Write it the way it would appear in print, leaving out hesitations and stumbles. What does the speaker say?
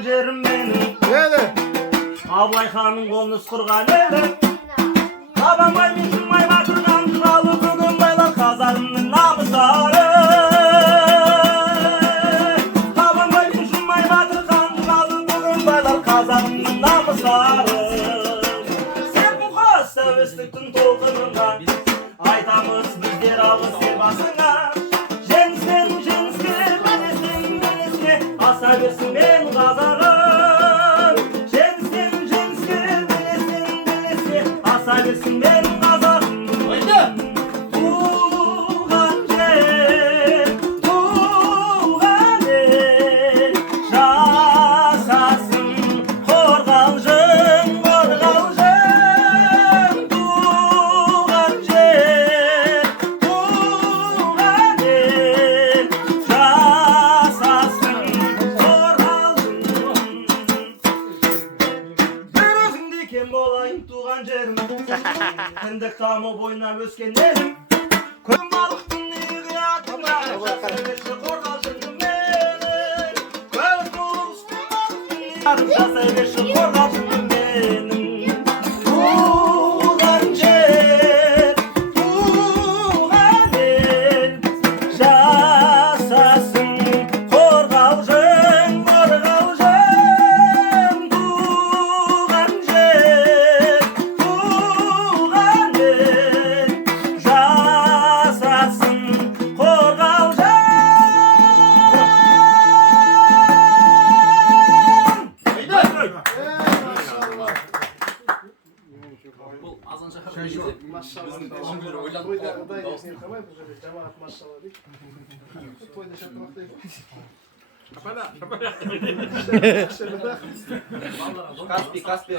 туған жерім менің. Абылай ханның қолын ысқырған еді. Қабанбай мен Шыңбай батыр қамшылы бүгін байлар қазағымның намыстары. Қабанбай мен Шыңбай батыр қамшылы бүгін байлар қазағымның намыстары. Серпін қос тәуелсіздіктің толқынында айтамыз біздер алғыс елбасыңа. Жеңістен жеңіске, белестен белеске аса берсін мен қазағым. Жеңістен жеңіске, белестен белеске аса берсін мен қазағым. Туған жер, туған ел, жасасын қорғалжың, қорғалжың. Туған жер, туған ел, жасасын қорғалжың. Бір өзіңдей кем болайын туған жерім, кіндік тамы бойына өскен елім. Көң балықтың неге атымға жаса берші қорғалжыңым менің. Көң балықтың неге жаса берші қорғалжыңым менің. Туған жер, туған ел, жасасын қорғалжың, қорғалжың. Туған жер, туған ел, жасасын қорғалжың. Бұл азанша хабар дейді. Каспий